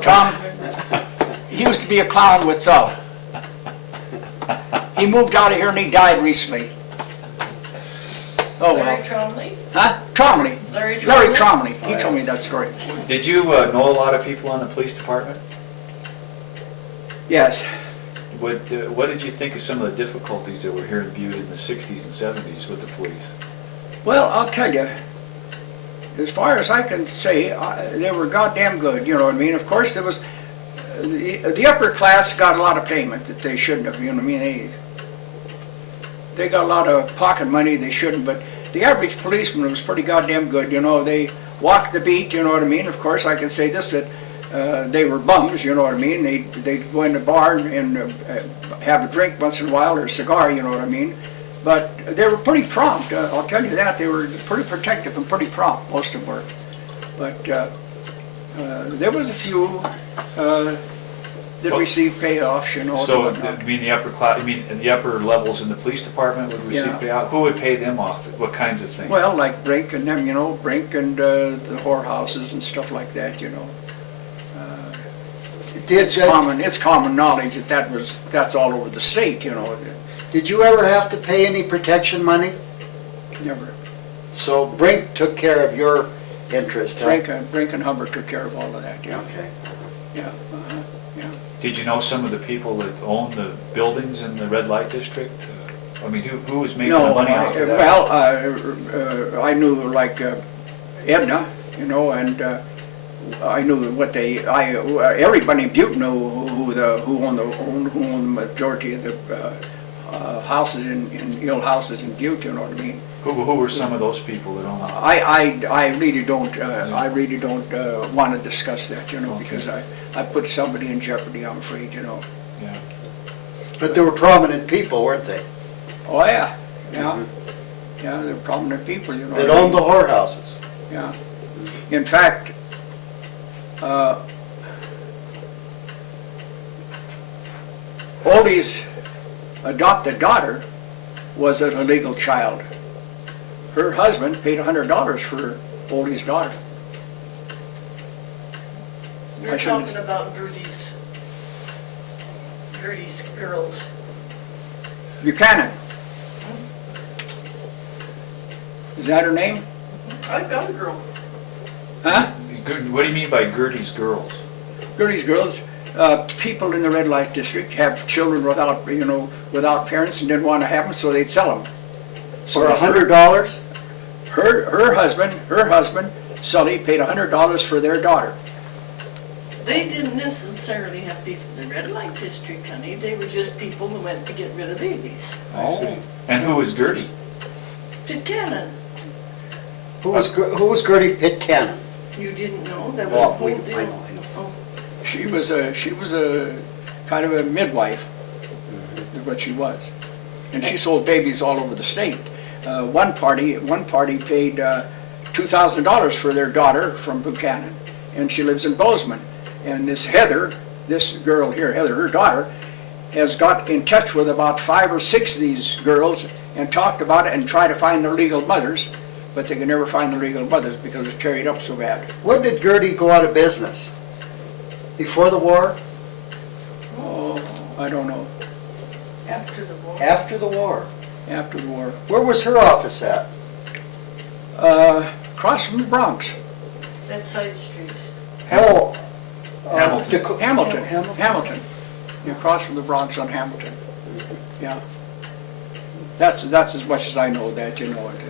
Tom, he used to be a clown with he moved out of here and he died recently. Oh, Larry well. Tromley? Huh? Tromley. Larry Larry Tromley? Tromley. He told me that story. Did you know a lot of people in the police department? Yes. What did you think of some of the difficulties that were here in Butte in the 60s and 70s with the police? Well, I'll tell you, as far as I can say, they were goddamn good, you know what I mean? Of course, there was, the upper class got a lot of payment that they shouldn't have, you know what I mean? They got a lot of pocket money they shouldn't, but the average policeman was pretty goddamn good, you know? They walked the beat, you know what I mean? Of course, I can say this, that they were bums, you know what I mean? They'd go in the bar and have a drink once in a while, or a cigar, you know what I mean? But they were pretty prompt, I'll tell you that. They were pretty protective and pretty prompt, most of them were. But there was a few that received payoffs, you know. So, you mean the upper class, you mean the upper levels in the police department would receive payout? Who would pay them off? What kinds of things? Well, like Brink and them, you know, Brink and the whorehouses and stuff like that, you know. It's common knowledge that that's all over the state, you know. Did you ever have to pay any protection money? Never. So Brink took care of your interest, huh? Brink and Hubbard took care of all of that, yeah. Okay. Yeah, yeah. Did you know some of the people that own the buildings in the red light district? I mean, who was making the money off of that? Well, I knew like Edna, you know, and I knew what everybody in Butte knew who owned the majority of the houses in houses in Butte, you know what I mean. Who were some of those people that owned them? I really don't want to discuss that, you know, okay. Because I put somebody in jeopardy, I'm afraid, you know. Yeah. But they were prominent people, weren't they? Oh yeah, yeah, yeah. They're prominent people, you know. That owned the whorehouses. Yeah. In fact, Oldie's adopted daughter was an illegal child. Her husband paid $100 for Oldie's daughter. You're talking about Gertie's girls. Buchanan. Is that her name? I've got a girl. Huh? What do you mean by Gertie's girls? Gertie's girls. People in the red light district have children without parents and didn't want to have them, so they'd sell them. For $100? Her husband, Sully, paid $100 for their daughter. They didn't necessarily have people in the red light district, honey. They were just people who went to get rid of babies. I see. And who was Gertie? Pitkanen. Who was Gertie Pitkanen? You didn't know? That was a whole deal. I know. Oh. She was a kind of a midwife, is what she was, and she sold babies all over the state. One party paid $2,000 for their daughter from Buchanan, and she lives in Bozeman. And this Heather, this girl here, Heather, her daughter, has got in touch with about 5 or 6 of these girls and talked about it and tried to find their legal mothers, but they could never find the legal mothers because it's carried up so bad. When did Gertie go out of business? Before the war? Oh, I don't know. After the war. After the war. After the war. Where was her office at? Across from the Bronx. That side street. Oh. Hamilton. Yeah, across from the Bronx on Hamilton. Yeah. That's as much as I know that, you know it.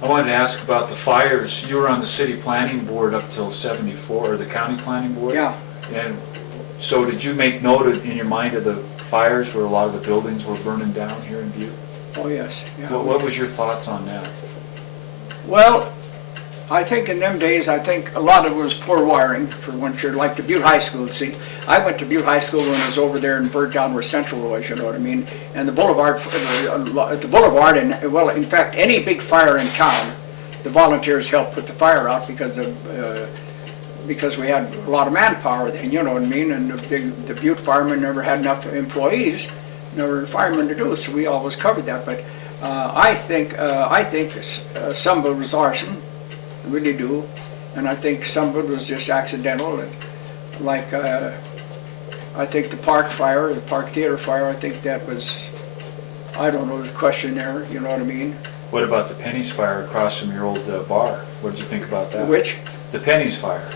I wanted to ask about the fires. You were on the city planning board up till '74, or the county planning board? Yeah. And so did you make note in your mind of the fires where a lot of the buildings were burning down here in Butte? Oh, yes. Yeah. What was your thoughts on that? Well, I think in them days, I think a lot of it was poor wiring for one sure, like the Butte High School. See, I went to Butte High School when I was over there and burned down where Central was, you know what I mean? And the boulevard, and well, in fact, any big fire in town, the volunteers helped put the fire out because we had a lot of manpower then, you know what I mean? And the Butte firemen never had enough employees, never firemen to do it, so we always covered that. But I think some of it was arson. I really do, and I think some of it was just accidental. And like, I think the park fire, the park theater fire, I think that was, I don't know the question there, you know what I mean? What about the Penny's fire across from your old bar? What did you think about that? Which, The Penny's fire.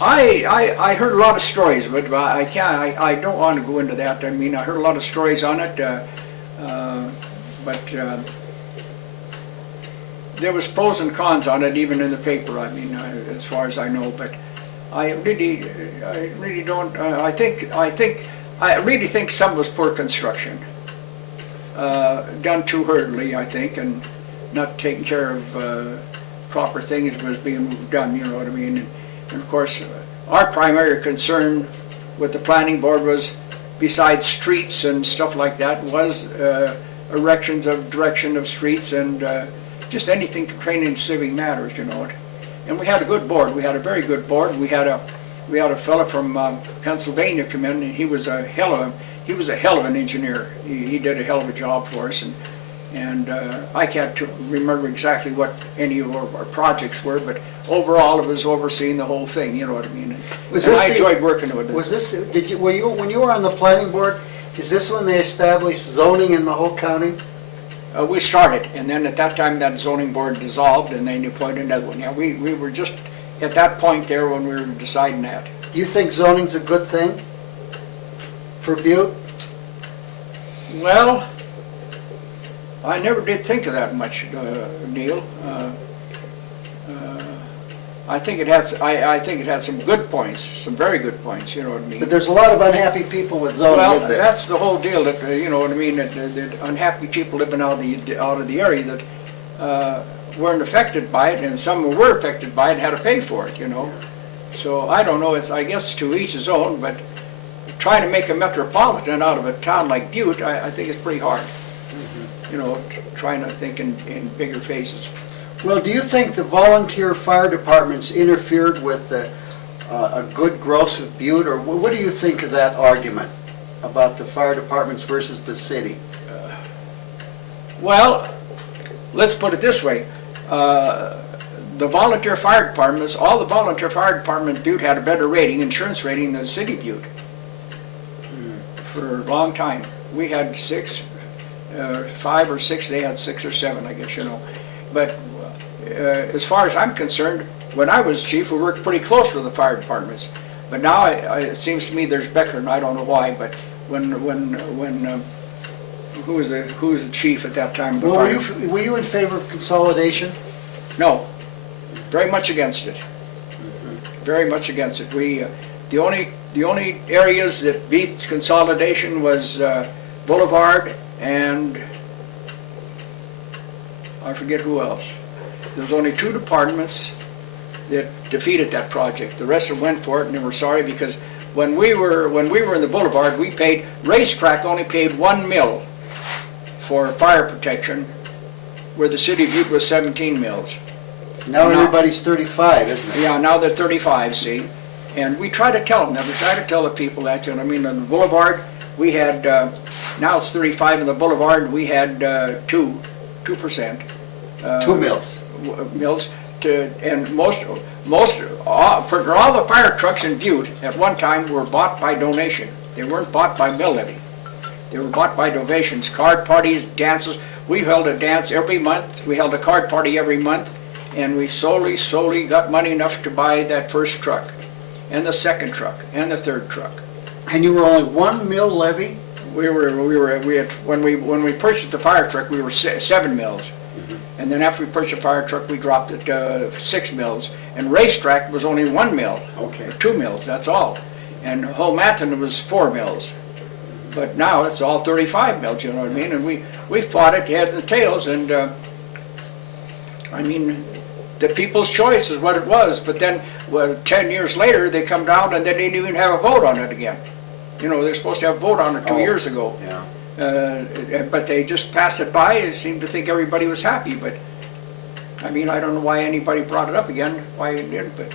I heard a lot of stories, but I don't want to go into that. I mean, I heard a lot of stories on it, but there was pros and cons on it, even in the paper. I mean, as far as I know, but I really don't. I really think some was poor construction, done too hurriedly, I think, and not taking care of proper things was being done. You know what I mean? And of course, our primary concern with the planning board was, besides streets and stuff like that, was direction of streets and just anything pertaining to civic matters, you know. And we had a good board. We had a very good board. We had a fellow from Pennsylvania come in, and he was a hell of an engineer. He did a hell of a job for us, and I can't remember exactly what any of our projects were, but overall it was overseeing the whole thing, you know what I mean? And I enjoyed working with it. Was this, when you were on the planning board, is this when they established zoning in the whole county? We started, and then at that time that zoning board dissolved, and then they appointed another one. Yeah, we were just at that point there when we were deciding that. Do you think zoning's a good thing for Butte? Well, I never did think of that much, Neil. I think it had some good points, some very good points. You know what I mean? But there's a lot of unhappy people with zoning, Well, isn't there? that's the whole deal. That you know what I mean. That unhappy people living out of the area that weren't affected by it, and some who were affected by it and had to pay for it. You know. So I don't know. It's, I guess, to each his own. But trying to make a metropolitan out of a town like Butte, I think it's pretty hard. You know, trying to think in bigger phases. Well, do you think the volunteer fire departments interfered with a good growth of Butte, or what do you think of that argument about the fire departments versus the city? Well, let's put it this way. The volunteer fire departments, all the volunteer fire departments in Butte had a better rating, insurance rating, than the city of Butte. For a long time. We had 5 or 6, they had 6 or 7, I guess, you know. But as far as I'm concerned, when I was chief, we worked pretty close with the fire departments. But now it seems to me there's Becker, and I don't know why, but when who was the chief at that time? Well, were you in favor of consolidation? No, very much against it. Very much against it. The only areas that beat consolidation was Boulevard and I forget who else. There's only 2 departments that defeated that project. The rest of them went for it, and they were sorry because when we were in the Boulevard, Racetrack only paid 1 mil for fire protection, where the city of Butte was 17 mils. Now everybody's 35, isn't it? Yeah, now they're 35, see? And we try to tell them that. We try to tell the people that, you know, I mean, on the Boulevard, we had, now it's 35 in the Boulevard, we had 2%. 2 mils. Mills, and most all the fire trucks in Butte at one time were bought by donation. They weren't bought by mill levy. They were bought by donations, card parties, dances. We held a dance every month. We held a card party every month, and we slowly got money enough to buy that first truck, and the second truck, and the third truck. And you were only 1 mil levy? We had when we purchased the fire truck, we were 7 mils. And then after we purchased the fire truck, we dropped it to 6 mils. And Racetrack was only 1 mil, Okay. or 2 mils, that's all. And Homaton was 4 mils. But now it's all 35 mils, you know what I mean? And we fought it heads and tails, and I mean, the people's choice is what it was. But then, 10 years later, they come down and they didn't even have a vote on it again. You know, they're supposed to have a vote on it 2 years ago. Yeah. But they just passed it by. It seemed to think everybody was happy, but I mean, I don't know why anybody brought it up again, why it didn't, but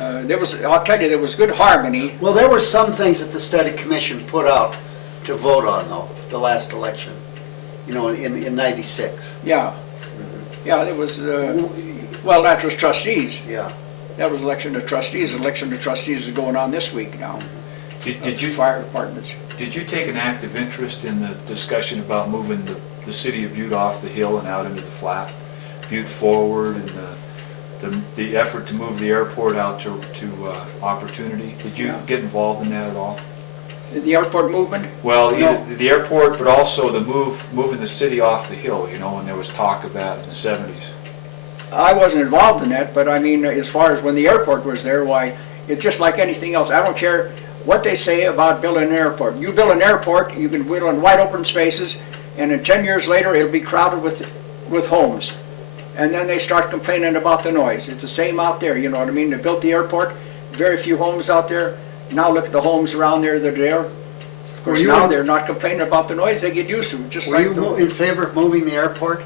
I'll tell you, there was good harmony. Well, there were some things that the study commission put out to vote on, though, the last election, you know, in 96. Yeah. Yeah, there was, well, that was trustees. Yeah. That was election of trustees. Election of trustees is going on this week now. Did you, Fire departments. did you take an active interest in the discussion about moving the city of Butte off the hill and out into the flat? Butte forward and the effort to move the airport out to Opportunity? Did you Yeah. get involved in that at all? The airport movement? Well, No. either the airport, but also the moving the city off the hill, you know, and there was talk of that in the 70s. I wasn't involved in that, but I mean, as far as when the airport was there, why, it's just like anything else. I don't care what they say about building an airport. You build an airport, you can build on wide open spaces, and in 10 years later, it'll be crowded with homes. And then they start complaining about the noise. It's the same out there, you know what I mean? They built the airport, very few homes out there. Now look at the homes around there that are there. Of course, Were you now in- they're not complaining about the noise, they get used to it, just Were like you the... in favor of moving the airport?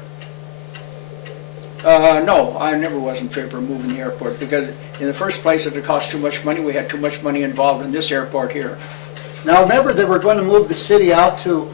No, I never was in favor of moving the airport, because in the first place, it cost too much money. We had too much money involved in this airport here. Now, remember, they were going to move the city out to